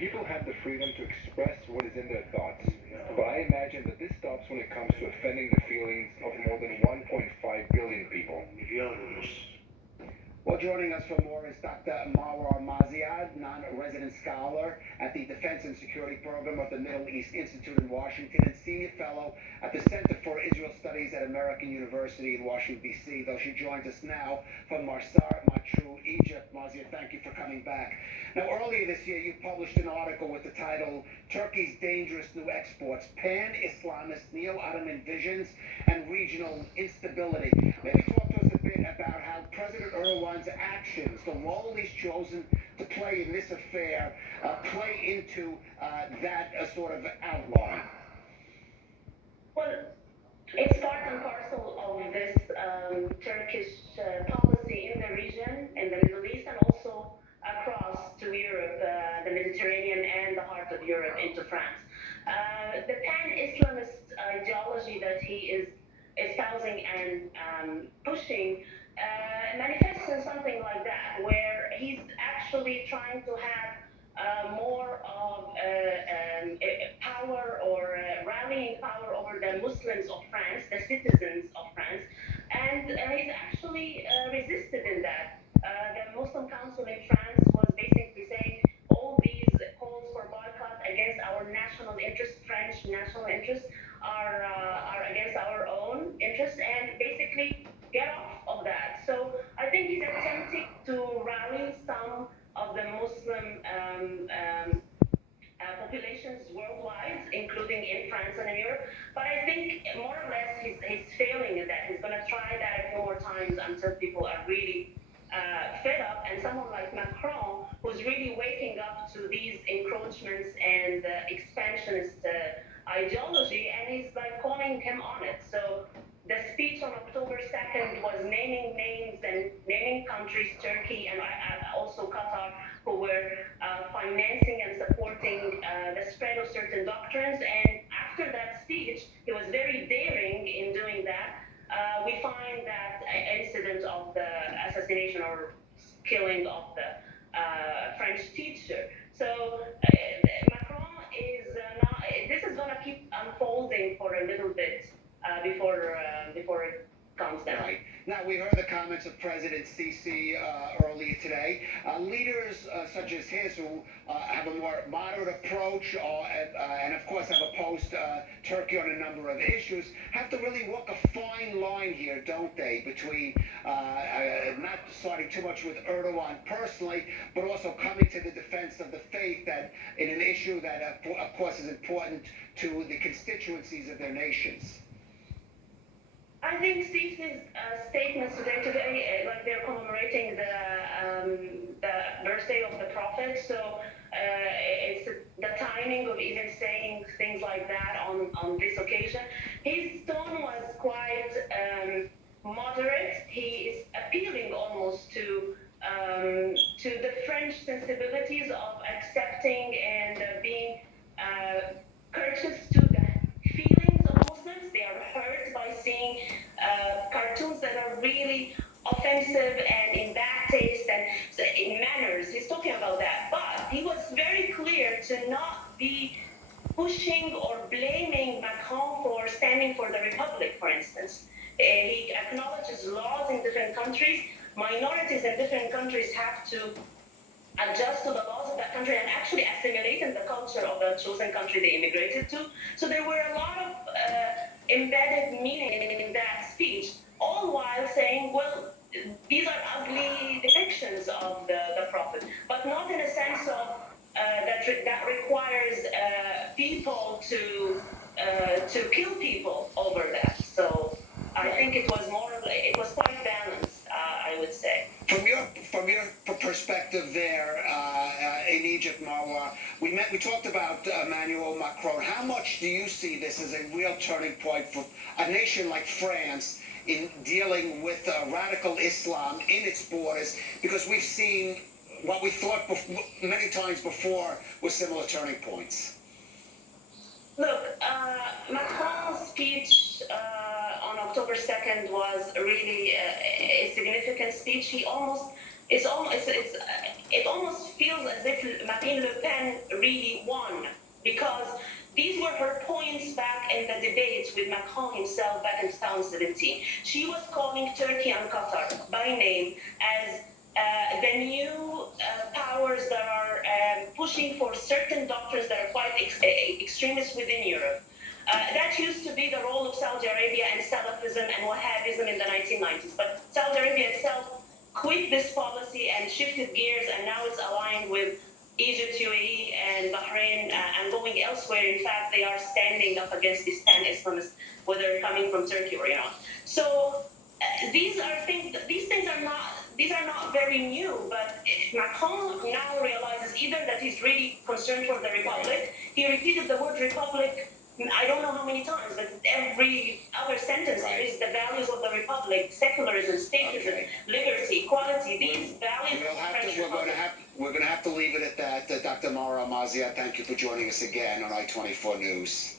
People have the freedom to express what is in their thoughts, but I imagine that this stops when it comes to offending the feelings of more than 1.5 billion people. Well, joining us for more is Dr. Marwa Maziad, non-resident scholar at the Defense and Security Program of the Middle East Institute in Washington and senior fellow at the Center for Israel Studies at American University in Washington, D.C., though she joins us now from Marsar, Matru, Egypt. Maziad, thank you for coming back. Now, earlier this year, you published an article with the title, Turkey's Dangerous New Exports, Pan-Islamist Neo-Ottoman Visions and Regional Instability. Maybe talk to us a bit about how President Erdogan's actions, the role he's chosen to play in this affair, play into that sort of outline. Well, it's part and parcel of this Turkish policy in the region, in the Middle East, and also across to Europe, the Mediterranean and the heart of Europe into France. The pan-Islamist ideology that he is espousing and pushing manifests in something like that, where he's actually trying to have more of power or rallying power over the Muslims of France, the citizens of France, and he's actually resisted in that. The Muslim Council in France was basically saying all these calls for boycott against our national interests, French national interests, are against our own interests, and basically get off of that. So I think he's attempting to rally some of the Muslim populations worldwide, including in France and in Europe. But I think more or less he's failing in that. He's going to try that a few more times until people are really fed up. And someone like Macron, who's really waking up to these encroachments and expansionist ideology, and he's like calling him on it. So the speech on October 2nd was naming names and naming countries, Turkey and also Qatar, who were financing and supporting the spread of certain doctrines. And after that speech, he was very daring in doing that. We find that incident of the assassination or killing of the French teacher. So Macron is not. This is going to keep unfolding for a little bit before it calms down. Right. Now, we heard the comments of President Sisi earlier today. Leaders such as his, who have a more moderate approach and, of course, have opposed Turkey on a number of issues, have to really walk a fine line here, don't they, between not siding too much with Erdogan personally, but also coming to the defense of the faith that in an issue that, of course, is important to the constituencies of their nations. I think Sisi's statements today, like they're commemorating the birthday of the Prophet, so it's the timing of even saying things like that on this occasion. His tone was quite moderate. He is appealing almost to the French sensibilities of accepting and being courteous to the feelings of Muslims. They are hurt by seeing cartoons that are really offensive and in bad taste and in manners. He's talking about that. But he was very clear to not be pushing or blaming Macron for standing for the Republic, for instance. He acknowledges laws in different countries. Minorities in different countries have to adjust to the laws of that country and actually assimilate in the culture of the chosen country they immigrated to. So there were a lot of embedded meaning in that speech, all while saying, well, these are ugly depictions of the Prophet, but not in a sense of that requires people to kill people over that. So I think it was quite balanced, I would say. From your perspective there in Egypt, Marwa, we talked about Emmanuel Macron. How much do you see this as a real turning point for a nation like France in dealing with radical Islam in its borders? Because we've seen what we thought many times before were similar turning points. Look, Macron's speech on October 2nd was really a significant speech. It almost feels as if Marine Le Pen really won, because these were her points back in the debates with Macron himself back in 2017. She was calling Turkey and Qatar by name as the new powers that are pushing for certain doctrines that are quite extremist within Europe. That used to be the role of Saudi Arabia and Salafism and Wahhabism in the 1990s. But Saudi Arabia itself quit this policy and shifted gears, and now it's aligned with Egypt, UAE, and Bahrain, and going elsewhere. In fact, they are standing up against these 10 Islamists, whether coming from Turkey or Iran. So these things are not very new, but Macron now realizes either that he's really concerned for the republic. He repeated the word republic, I don't know how many times, but every other sentence is the values of the republic: secularism, statism, liberty, equality. These values. We're going to have to leave it at that. Dr. Mara Almaziad, thank you for joining us again on I-24 News.